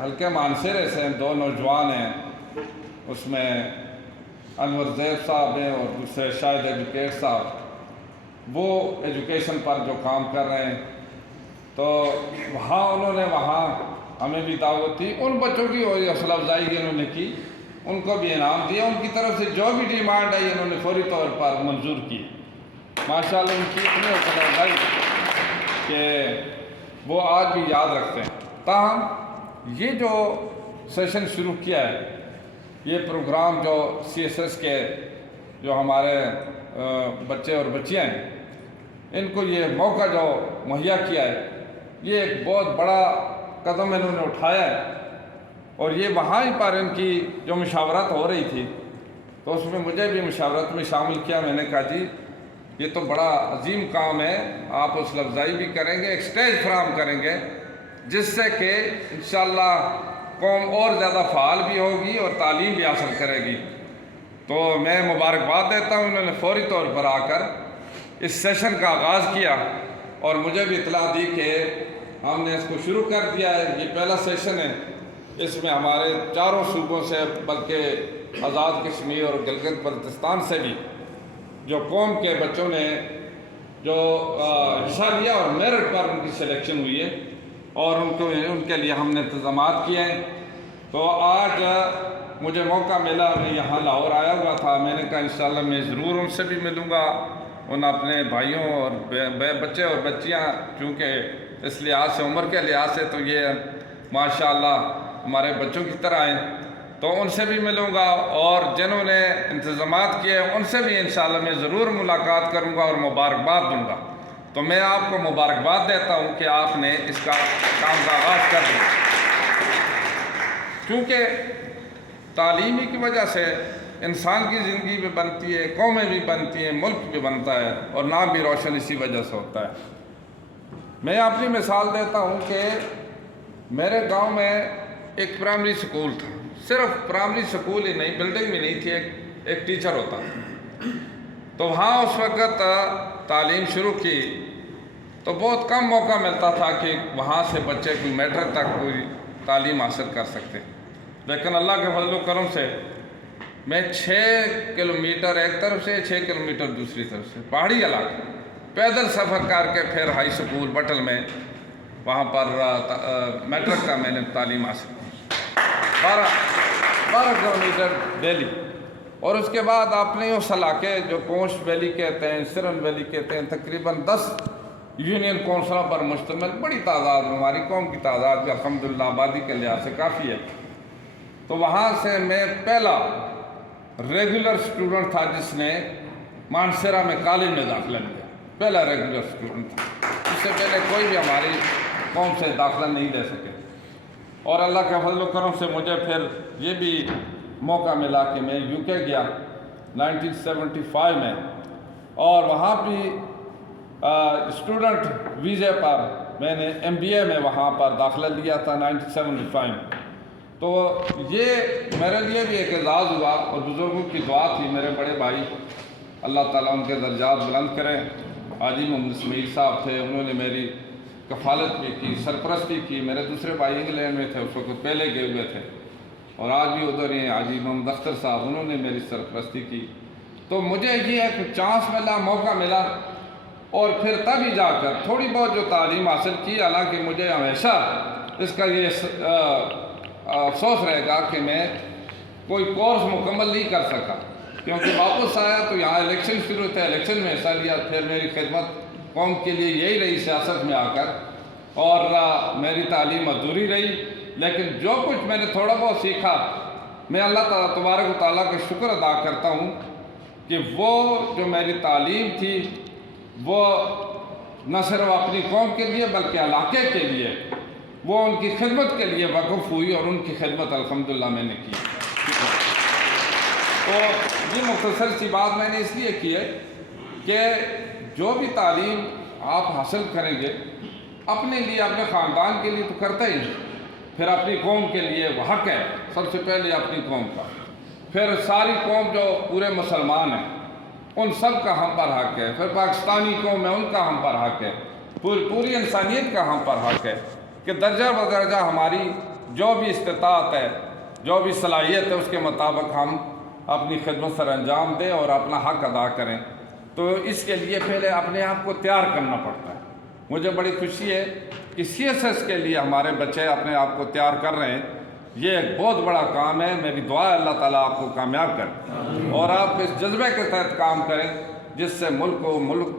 حلقہ مانسرے سے دو نوجوان ہیں، اس میں انور زیب صاحب ہیں اور دوسرے شاہد ایجوکیٹ صاحب، وہ ایجوکیشن پر جو کام کر رہے ہیں، تو وہاں انہوں نے وہاں ہمیں بھی دعوت دی، ان بچوں کی حوصلہ افزائی کی انہوں نے کی، ان کو بھی انعام دیا، ان کی طرف سے جو بھی ڈیمانڈ آئی انہوں نے فوری طور پر منظور کی۔ ماشاءاللہ ان کی اتنی حوصلہ افزائی کہ وہ آج بھی یاد رکھتے ہیں۔ تاہم یہ جو سیشن شروع کیا ہے، یہ پروگرام جو سی ایس ایس کے جو ہمارے بچے اور بچیاں ہیں، ان کو یہ موقع جو مہیا کیا ہے، یہ ایک بہت بڑا قدم انہوں نے اٹھایا ہے، اور یہ وہاں ہی پر ان کی جو مشاورت ہو رہی تھی تو اس میں مجھے بھی مشاورت میں شامل کیا۔ میں نے کہا جی یہ تو بڑا عظیم کام ہے، آپ حوصلہ افزائی بھی کریں گے، ایک سٹیج فراہم کریں گے جس سے کہ انشاءاللہ قوم اور زیادہ فعال بھی ہوگی اور تعلیم بھی حاصل کرے گی۔ تو میں مبارکباد دیتا ہوں، انہوں نے فوری طور پر آ کر اس سیشن کا آغاز کیا اور مجھے بھی اطلاع دی کہ ہم نے اس کو شروع کر دیا ہے، یہ پہلا سیشن ہے، اس میں ہمارے چاروں صوبوں سے بلکہ آزاد کشمیر اور گلگت بلتستان سے بھی جو قوم کے بچوں نے جو حصہ لیا اور میرٹ پر ان کی سلیکشن ہوئی ہے، اور ان کے لیے ہم نے انتظامات کیے ہیں۔ تو آج مجھے موقع ملا، میں یہاں لاہور آیا ہوا تھا، میں نے کہا انشاءاللہ میں ضرور ان سے بھی ملوں گا، ان اپنے بھائیوں اور بچے اور بچیاں، چونکہ اس لحاظ سے عمر کے لحاظ سے تو یہ ماشاءاللہ ہمارے بچوں کی طرح ہیں، تو ان سے بھی ملوں گا، اور جنہوں نے انتظامات کیے ان سے بھی انشاءاللہ میں ضرور ملاقات کروں گا اور مبارکباد دوں گا۔ تو میں آپ کو مبارکباد دیتا ہوں کہ آپ نے اس کا کام کا آغاز کر دیا، کیونکہ تعلیمی کی وجہ سے انسان کی زندگی بھی بنتی ہے، قومیں بھی بنتی ہیں، ملک بھی بنتا ہے، اور نام بھی روشن اسی وجہ سے ہوتا ہے۔ میں اپنی مثال دیتا ہوں کہ میرے گاؤں میں ایک پرائمری سکول تھا، صرف پرائمری سکول ہی نہیں، بلڈنگ بھی نہیں تھی، ایک ٹیچر ہوتا تھا۔ تو وہاں اس وقت تعلیم شروع کی تو بہت کم موقع ملتا تھا کہ وہاں سے بچے کوئی میٹرک تک کوئی تعلیم حاصل کر سکتے، لیکن اللہ کے فضل و کرم سے میں 6 کلومیٹر ایک طرف سے 6 کلومیٹر دوسری طرف سے پہاڑی علاقے پیدل سفر کر کے پھر ہائی سکول بٹل میں وہاں پر میٹرک کا میں نے تعلیم حاصل کی، 12 کلومیٹر ڈیلی۔ اور اس کے بعد آپ نے اس علاقے جو پونچھ ویلی کہتے ہیں، سرن ویلی کہتے ہیں، تقریباً 10 یونین کونسلوں پر مشتمل بڑی تعداد، ہماری قوم کی تعداد بھی الحمدللہ آبادی کے لحاظ سے کافی ہے۔ تو وہاں سے میں پہلا ریگولر اسٹوڈنٹ تھا جس نے مانسرا میں کالج میں داخلہ لیا، پہلا ریگولر اسٹوڈنٹ تھا، اس سے پہلے کوئی بھی ہماری قوم سے داخلہ نہیں لے سکے۔ اور اللہ کے فضل و کرم سے مجھے پھر یہ بھی موقع ملا کہ میں یو کے گیا 1975 میں، اور وہاں بھی اسٹوڈنٹ ویزے پر میں نے ایم بی اے میں وہاں پر داخلہ لیا تھا 1975 میں۔ تو یہ میرے لیے بھی ایک اعزاز ہوا، اور بزرگوں کی دعا تھی، میرے بڑے بھائی اللہ تعالیٰ ان کے درجات بلند کریں، حاجی محمد اسماعیل صاحب تھے، انہوں نے میری کفالت بھی کی، سرپرستی کی۔ میرے دوسرے بھائی انگلینڈ میں تھے، اس وقت پہلے گئے ہوئے تھے، اور آج بھی ادھر ہیں، حاجی محمد اختر صاحب، انہوں نے میری سرپرستی کی۔ تو مجھے یہ ایک چانس ملا، موقع ملا، اور پھر تبھی جا کر تھوڑی بہت جو تعلیم حاصل کی، حالانکہ مجھے ہمیشہ اس کا یہ افسوس رہے گا کہ میں کوئی کورس مکمل نہیں کر سکا، کیونکہ واپس آیا تو یہاں الیکشن شروع تھے، الیکشن میں حصہ لیا، پھر میری خدمت قوم کے لیے یہی رہی سیاست میں آ کر، اور میری تعلیم ادھوری رہی۔ لیکن جو کچھ میں نے تھوڑا بہت سیکھا، میں اللہ تعالیٰ تبارک و تعالیٰ کا شکر ادا کرتا ہوں کہ وہ جو میری تعلیم تھی وہ نہ صرف اپنی قوم کے لیے بلکہ علاقے کے لیے، وہ ان کی خدمت کے لیے وقف ہوئی، اور ان کی خدمت الحمدللہ میں نے کی۔ تو یہ مختصر سی بات میں نے اس لیے کی ہے کہ جو بھی تعلیم آپ حاصل کریں گے اپنے لیے، اپنے خاندان کے لیے تو کرتے ہی، پھر اپنی قوم کے لیے وہ حق ہے، سب سے پہلے اپنی قوم کا، پھر ساری قوم جو پورے مسلمان ہیں ان سب کا ہم پر حق ہے، پھر پاکستانی قوم ہے ان کا ہم پر حق ہے، پوری انسانیت کا ہم پر حق ہے کہ درجہ بدرجہ ہماری جو بھی استطاعت ہے، جو بھی صلاحیت ہے، اس کے مطابق ہم اپنی خدمت سر انجام دیں اور اپنا حق ادا کریں۔ تو اس کے لیے پہلے اپنے آپ کو تیار کرنا پڑتا ہے۔ مجھے بڑی خوشی ہے کہ CSS کے لیے ہمارے بچے اپنے آپ کو تیار کر رہے ہیں۔ یہ ایک بہت بڑا کام ہے۔ میری دعا ہے اللہ تعالیٰ آپ کو کامیاب کرے اور آپ اس جذبے کے تحت کام کریں جس سے ملک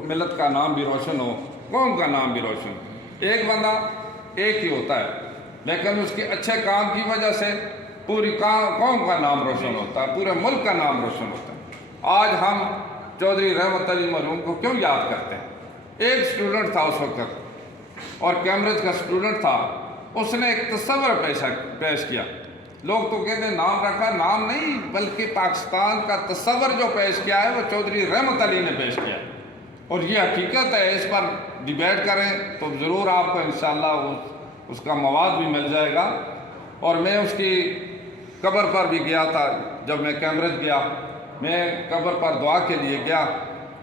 ملت کا نام بھی روشن ہو، قوم کا نام بھی روشن ہو۔ ایک بندہ ایک ہی ہوتا ہے، لیکن اس کے اچھے کام کی وجہ سے پوری قوم کا نام روشن ہوتا ہے، پورے ملک کا نام روشن ہوتا ہے۔ آج ہم چودھری رحمت علی مرحوم کو کیوں یاد کرتے ہیں؟ ایک اسٹوڈنٹ تھا اس وقت، اور کیمبرج کا اسٹوڈنٹ تھا۔ اس نے ایک تصور پیش کیا۔ لوگ تو کہتے ہیں نام رکھا، نام نہیں بلکہ پاکستان کا تصور جو پیش کیا ہے وہ چودھری رحمت علی نے پیش کیا، اور یہ حقیقت ہے۔ اس پر ڈیبیٹ کریں تو ضرور آپ کو انشاءاللہ اس کا مواد بھی مل جائے گا۔ اور میں اس کی قبر پر بھی گیا تھا۔ جب میں کیمبرج گیا، میں قبر پر دعا کے لیے گیا،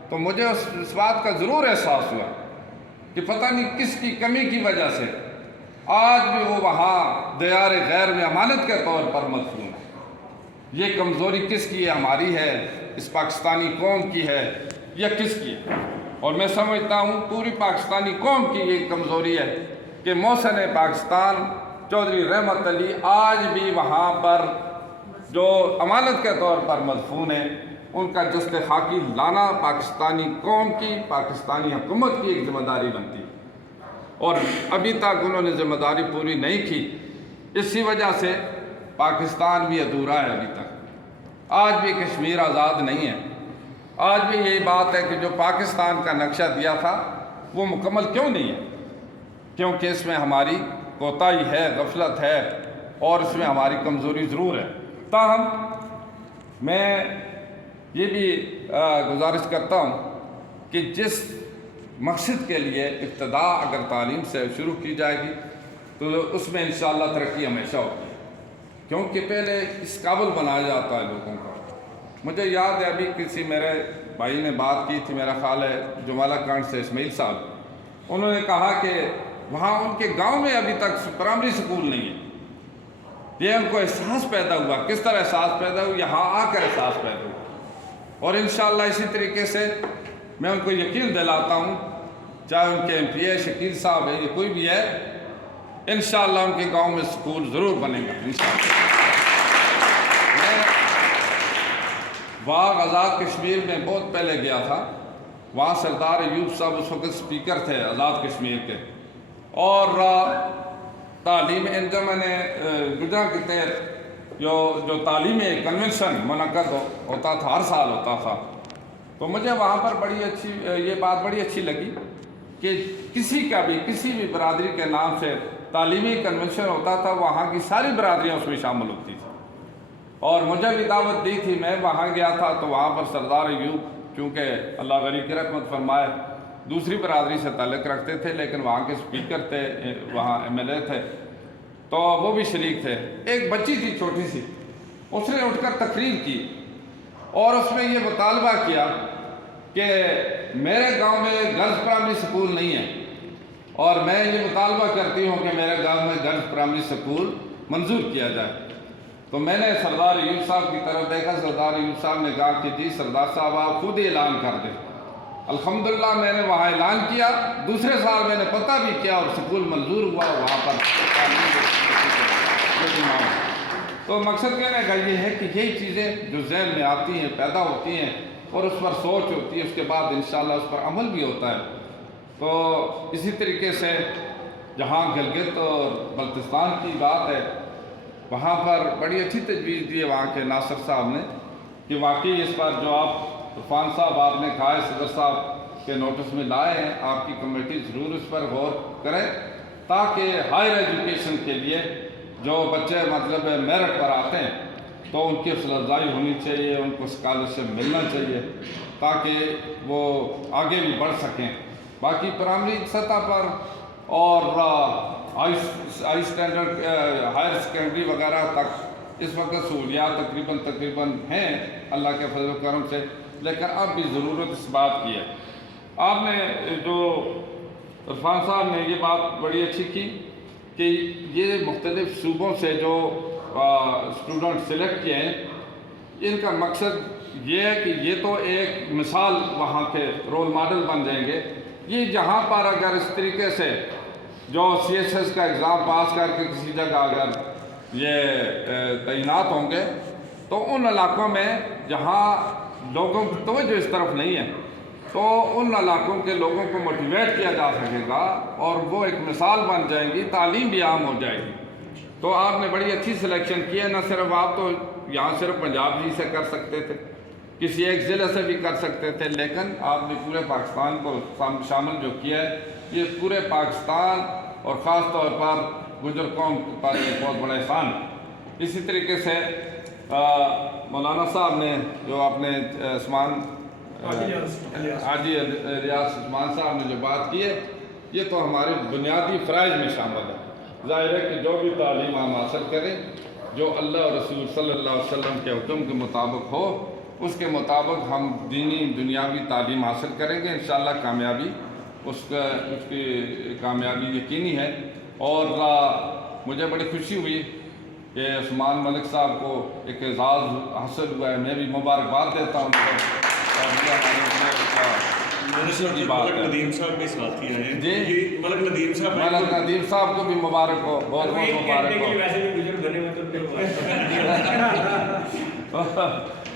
تو مجھے اس بات کا ضرور احساس ہوا کہ پتہ نہیں کس کی کمی کی وجہ سے آج بھی وہ وہاں دیار غیر میں امانت کے طور پر مدفون ہے۔ یہ کمزوری کس کی ہے؟ ہماری ہے، اس پاکستانی قوم کی ہے، یا کس کی ہے؟ اور میں سمجھتا ہوں پوری پاکستانی قوم کی یہ کمزوری ہے کہ محسن پاکستان چودھری رحمت علی آج بھی وہاں پر جو امانت کے طور پر مدفون ہیں، ان کا جست خاکی لانا پاکستانی قوم کی، پاکستانی حکومت کی ایک ذمہ داری بنتی ہے، اور ابھی تک انہوں نے ذمہ داری پوری نہیں کی۔ اسی وجہ سے پاکستان بھی ادھورا ہے ابھی تک۔ آج بھی کشمیر آزاد نہیں ہے۔ آج بھی یہی بات ہے کہ جو پاکستان کا نقشہ دیا تھا وہ مکمل کیوں نہیں ہے؟ کیونکہ اس میں ہماری کوتاہی ہے، غفلت ہے، اور اس میں ہماری کمزوری ضرور ہے۔ تاہم میں یہ بھی گزارش کرتا ہوں کہ جس مقصد کے لیے ابتدا اگر تعلیم سے شروع کی جائے گی تو اس میں انشاءاللہ ترقی ہمیشہ ہوتی ہے، کیونکہ پہلے اس قابل بنایا جاتا ہے لوگوں کو۔ مجھے یاد ہے ابھی کسی میرے بھائی نے بات کی تھی، میرا خیال ہے جمالہ کانٹ سے اسماعیل صاحب، انہوں نے کہا کہ وہاں ان کے گاؤں میں ابھی تک پرائمری سکول نہیں ہے۔ یہ ان کو احساس پیدا ہوا۔ کس طرح احساس پیدا ہوا؟ یہاں آ کر احساس پیدا ہوا، اور انشاءاللہ اسی طریقے سے میں ان کو یقین دلاتا ہوں، چاہے ان کے MP شکیل صاحب ہے یا کوئی بھی ہے، انشاءاللہ ان کے گاؤں میں سکول ضرور بنے گا انشاءاللہ۔ میں باغ آزاد کشمیر میں بہت پہلے گیا تھا۔ وہاں سردار ایوب صاحب اس وقت سپیکر تھے آزاد کشمیر کے، اور تعلیم انجمن گجرا کے تحت جو تعلیمی کنونشن منعقد ہوتا تھا، ہر سال ہوتا تھا، تو مجھے وہاں پر یہ بات بڑی اچھی لگی کہ کسی بھی برادری کے نام سے تعلیمی کنونشن ہوتا تھا، وہاں کی ساری برادریاں اس میں شامل ہوتی تھیں، اور مجھے بھی دعوت دی تھی۔ میں وہاں گیا تھا تو وہاں پر سردار ایوب چونکہ اللہ غریب کی رحمت فرمائے دوسری برادری سے تعلق رکھتے تھے، لیکن وہاں کے سپیکر تھے، وہاں MLA تھے، تو وہ بھی شریک تھے۔ ایک بچی تھی چھوٹی سی، اس نے اٹھ کر تقریر کی اور اس میں یہ مطالبہ کیا کہ میرے گاؤں میں گرلز پرائمری سکول نہیں ہے، اور میں یہ مطالبہ کرتی ہوں کہ میرے گاؤں میں گرلز پرائمری سکول منظور کیا جائے۔ تو میں نے سردار ایوب صاحب کی طرف دیکھا۔ سردار ایوب صاحب نے کہا کہ جی سردار صاحب آپ خود ہی اعلان کر دیں۔ الحمدللہ میں نے وہاں اعلان کیا، دوسرے سال میں نے پتہ بھی کیا اور سکول منظور ہوا وہاں پر۔ تو مقصد کہنے کا یہ ہے کہ یہی چیزیں جو ذہن میں آتی ہیں، پیدا ہوتی ہیں، اور اس پر سوچ ہوتی ہے، اس کے بعد انشاءاللہ اس پر عمل بھی ہوتا ہے۔ تو اسی طریقے سے جہاں گلگت اور بلتستان کی بات ہے، وہاں پر بڑی اچھی تجویز دی ہے وہاں کے ناصر صاحب نے کہ واقعی اس پر جو آپ عرفان صاحب آپ نے کہا ہے صدر صاحب کے نوٹس میں لائے ہیں، آپ کی کمیٹی ضرور اس پر غور کرے تاکہ ہائر ایجوکیشن کے لیے جو بچے مطلب میرٹ پر آتے ہیں تو ان کی حوصلہ افزائی ہونی چاہیے، ان کو اسکالرشپ ملنا چاہیے تاکہ وہ آگے بھی بڑھ سکیں۔ باقی پرائمری سطح پر اور ہائی اسٹینڈرڈ ہائر سیکنڈری وغیرہ تک اس وقت سہولیات تقریباً ہیں اللہ کے فضل و کرم سے، لیکن اب بھی ضرورت اس بات کی ہے۔ آپ نے جو عرفان صاحب نے یہ بات بڑی اچھی کی کہ یہ مختلف صوبوں سے جو اسٹوڈنٹ سلیکٹ کیے ہیں، ان کا مقصد یہ ہے کہ یہ تو ایک مثال وہاں کے رول ماڈل بن جائیں گے. یہ جہاں پر اگر اس طریقے سے جو CSS کا ایگزام پاس کر کے کسی جگہ اگر یہ تعینات ہوں گے تو ان علاقوں میں جہاں لوگوں کی توجہ اس طرف نہیں ہے تو ان علاقوں کے لوگوں کو موٹیویٹ کیا جا سکے گا اور وہ ایک مثال بن جائیں گی، تعلیم بھی عام ہو جائے گی. تو آپ نے بڑی اچھی سلیکشن کی ہے. نہ صرف آپ تو یہاں صرف پنجاب ہی سے کر سکتے تھے، کسی ایک ضلع سے بھی کر سکتے تھے، لیکن آپ نے پورے پاکستان کو شامل جو کیا ہے، یہ پورے پاکستان اور خاص طور پر گجر قوم پر ایک بہت بڑا احسان ہے. اسی طریقے سے مولانا صاحب نے جو اپنے حاجی ریاض عثمان صاحب نے جو بات کی ہے، یہ تو ہمارے بنیادی فرائض میں شامل ہے. ظاہر ہے کہ جو بھی تعلیم ہم حاصل کریں، جو اللہ اور رسول صلی اللہ علیہ وسلم کے حکم کے مطابق ہو، اس کے مطابق ہم دینی دنیاوی تعلیم حاصل کریں گے. انشاءاللہ کامیابی اس کی کامیابی یقینی ہے. اور مجھے بڑی خوشی ہوئی کہ عثمان ملک صاحب کو ایک اعزاز حاصل ہوا ہے. میں بھی مبارکباد دیتا ہوں. ملک ندیم صاحب بھی ساتھی ہیں جی، ملک ندیم صاحب کو بھی مبارک ہو، بہت بہت مبارک ہو.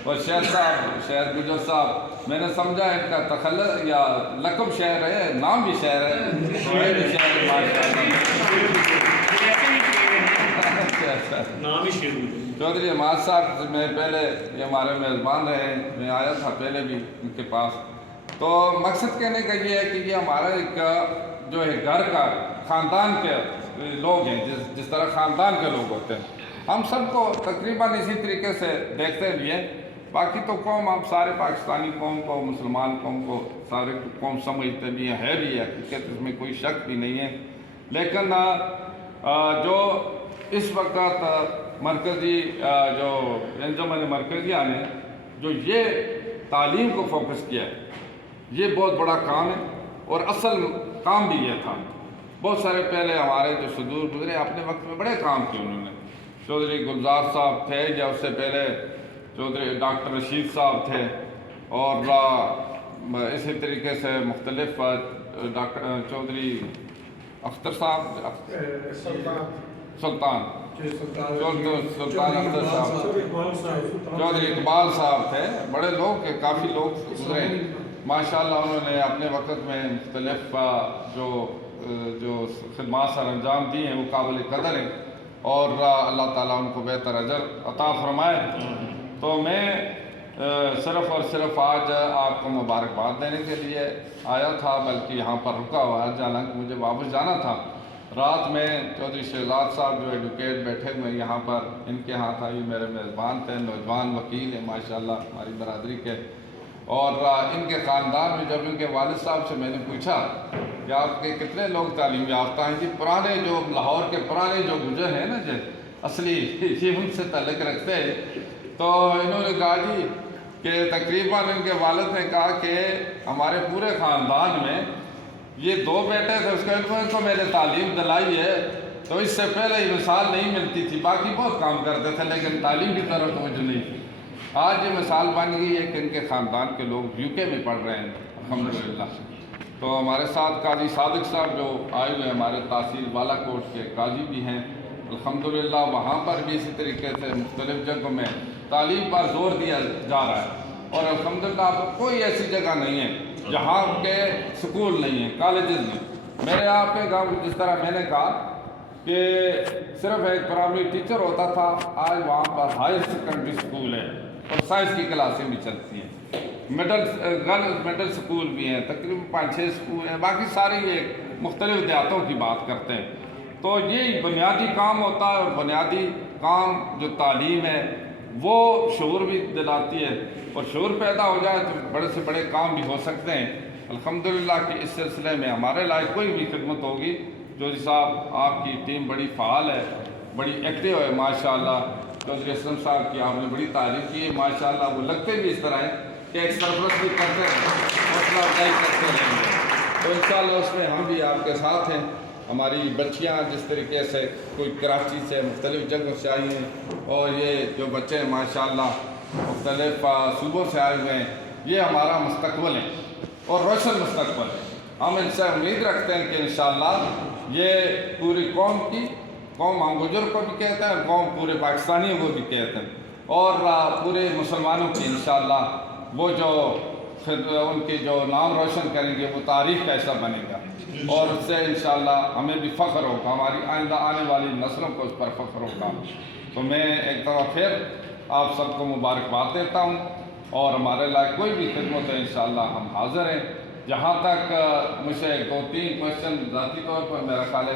اور شہر گجر صاحب، میں نے سمجھا ان کا تخلص یا لقب شہر ہے، نام بھی شہر ہے. چودھری حماد صاحب میں پہلے یہ ہمارے میزبان رہے، میں آیا تھا پہلے بھی ان کے پاس. تو مقصد کہنے کا یہ ہے کہ یہ ہمارا ایک جو ہے گھر کا خاندان کے لوگ ہیں، جس طرح خاندان کے لوگ ہوتے ہیں. ہم سب کو تقریباً اسی طریقے سے دیکھتے بھی ہیں. باقی تو قوم، ہم سارے پاکستانی قوم کو، مسلمان قوم کو سارے قوم سمجھتے بھی ہیں، ہے بھی ہے حقیقت، اس میں کوئی شک بھی نہیں ہے. لیکن جو اس وقت مرکزی جو انجمن مرکزیہ نے جو یہ تعلیم کو فوکس کیا ہے، یہ بہت بڑا کام ہے. اور اصل کام بھی یہ تھا. بہت سارے پہلے ہمارے جو صدور گزرے اپنے وقت میں بڑے کام کیے انہوں نے. چودھری گلزار صاحب تھے، یا اس سے پہلے چودھری ڈاکٹر رشید صاحب تھے، اور اسی طریقے سے مختلف ڈاکٹر چودھری اختر صاحب، سلطان اختر صاحب، چودھری اقبال صاحب تھے. بڑے لوگ، کافی لوگ گزرے. ماشاءاللہ انہوں نے اپنے وقت میں مختلف جو خدمات سر انجام دی ہیں وہ قابل قدر ہیں، اور اللہ تعالیٰ ان کو بہتر اجر عطا فرمائے. تو میں صرف اور صرف آج آپ کو مبارکباد دینے کے لیے آیا تھا، بلکہ یہاں پر رکا ہوا ہے، حالانکہ مجھے واپس جانا تھا. رات میں چودھری شہزاد صاحب جو ایڈوکیٹ بیٹھے ہوئے یہاں پر، ان کے ہاں تھا، یہ میرے میزبان تھے، نوجوان وکیل ہیں ماشاءاللہ ہماری برادری کے. اور ان کے خاندان میں جب ان کے والد صاحب سے میں نے پوچھا کہ آپ کے کتنے لوگ تعلیم یافتہ ہیں، جی پرانے جو لاہور کے پرانے جو گجر ہیں نا جی اصلی، یہ ان سے تعلق رکھتے ہیں. تو انہوں نے کہا جی کہ تقریباً ان کے والد نے کہا کہ ہمارے پورے خاندان میں یہ 2 بیٹے تھے، اس کے ان کو میں نے تعلیم دلائی ہے. تو اس سے پہلے یہ مثال نہیں ملتی تھی، باقی بہت کام کرتے تھے لیکن تعلیم کی طرف توجہ نہیں تھی. آج یہ مثال بن گئی ہے کہ ان کے خاندان کے لوگ UK میں پڑھ رہے ہیں الحمدللہ. تو ہمارے ساتھ قاضی صادق صاحب جو آئے ہوئے ہمارے تحصیل بالا کوٹ کے قاضی بھی ہیں الحمدللہ. وہاں پر بھی اسی طریقے سے مختلف جگہوں میں تعلیم پر زور دیا جا رہا ہے. اور الحمدللہ کوئی ایسی جگہ نہیں ہے جہاں کے سکول نہیں ہیں، کالجز نہیں. میرے آپ کے گاؤں جس طرح میں نے کہا کہ صرف ایک پرائمری ٹیچر ہوتا تھا، آج وہاں پر ہائر سیکنڈری سکول ہے اور سائنس کی کلاسیں بھی چلتی ہیں. مڈل سکول بھی ہیں، تقریباً 5-6 سکول ہیں. باقی سارے یہ مختلف دیہاتوں کی بات کرتے ہیں. تو یہ بنیادی کام ہوتا ہے، اور بنیادی کام جو تعلیم ہے وہ شعور بھی دلاتی ہے، اور شعور پیدا ہو جائے تو بڑے سے بڑے کام بھی ہو سکتے ہیں. الحمدللہ کہ اس سلسلے میں ہمارے لائق کوئی بھی خدمت ہوگی. چودھری صاحب آپ کی ٹیم بڑی فعال ہے، بڑی ایکٹیو ہے ماشاءاللہ. چودھری اسلم صاحب کی آپ نے بڑی تعریف کی ہے ماشاءاللہ. وہ لگتے بھی اس طرح ہیں کہ ایک سرپرست بھی کرتے ہیں، حوصلہ افزائی کرتے رہیں گے. تو انشاءاللہ اس میں ہم بھی آپ کے ساتھ ہیں. ہماری بچیاں جس طریقے سے کوئی کراچی سے مختلف جگہوں سے آئی ہیں اور یہ جو بچے ہیں ماشاءاللہ مختلف صوبوں سے آئے ہوئے ہیں، یہ ہمارا مستقبل ہے اور روشن مستقبل ہے۔ ہم ان سے امید رکھتے ہیں کہ انشاءاللہ یہ پوری قوم ہم بزرگ کو بھی کہتے ہیں، قوم پورے پاکستانیوں کو بھی کہتے ہیں، اور پورے مسلمانوں کی انشاءاللہ وہ جو ان کی جو نام روشن کریں گے وہ تاریخ کا حصہ بنے گا، اور اس سے انشاءاللہ ہمیں بھی فخر ہوگا، ہماری آئندہ آنے والی نسلوں کو اس پر فخر ہوگا۔ تو میں ایک دفعہ پھر آپ سب کو مبارکباد دیتا ہوں، اور ہمارے لائق کوئی بھی خدمت ہے انشاءاللہ ہم حاضر ہیں۔ جہاں تک مجھے 2-3 کوئسچن ذاتی طور پر میرا خیال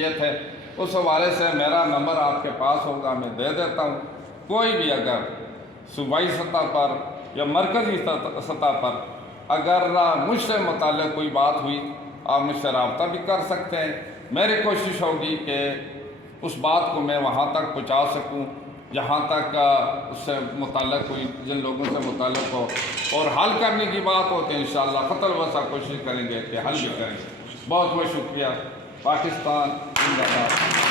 یہ تھے، اس حوالے سے میرا نمبر آپ کے پاس ہوگا، میں دے دیتا ہوں۔ کوئی بھی اگر صوبائی سطح پر یا مرکزی سطح پر اگر مجھ سے متعلق کوئی بات ہوئی، آپ مجھ سے رابطہ بھی کر سکتے ہیں۔ میری کوشش ہوگی کہ اس بات کو میں وہاں تک پہنچا سکوں جہاں تک اس سے متعلق کوئی جن لوگوں سے متعلق ہو، اور حل کرنے کی بات ہو تو انشاءاللہ قطر وسع کوشش کریں گے کہ حل بھی کریں گے۔ بہت بہت شکریہ۔ پاکستان زندہ باد۔